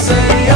say